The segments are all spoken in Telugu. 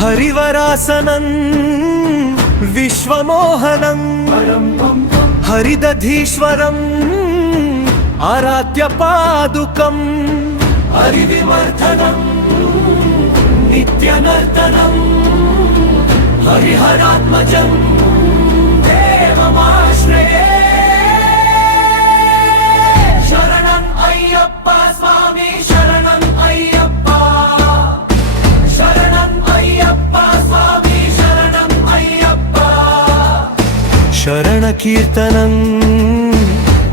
हरिवरासनं विश्वमोहनं हरिदधीश्वरम् आराध्यपादुकम् हरिविवर्धनम् नित्यनर्तनम् हरिहरात्मजम् देवमा కీర్తనం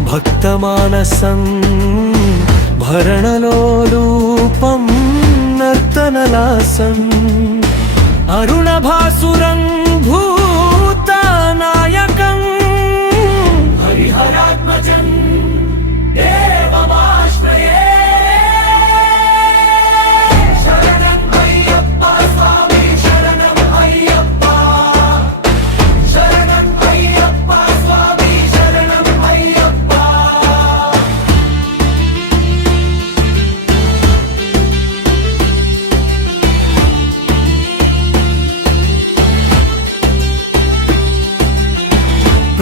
భక్తమానసం భరణలోలూపం నర్తనలాసం అరుణభాసురం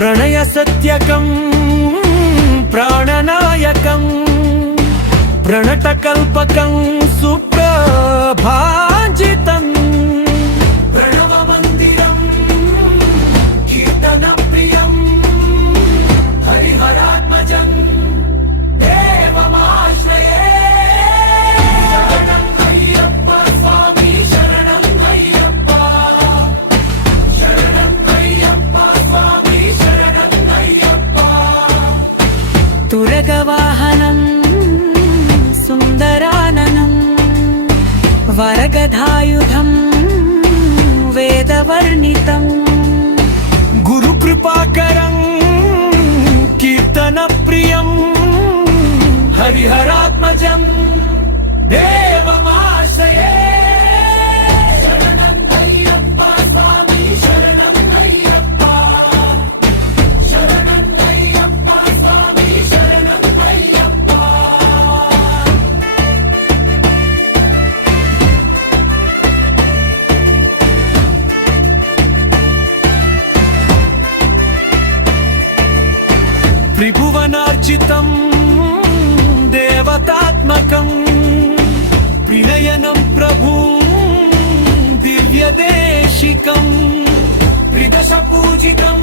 प्रणयसत्यकं प्राणनायकं प्रणटकल्पकं सुप् गजगवाहनम् सुन्दराननम् वरगधायुधम् वेदवर्णितम् गुरुकृपाकरम् कीर्तनप्रियम् हरिहरात्मजम् देवम పూజికం త్రిదశ పూజికం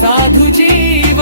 साधु जीवन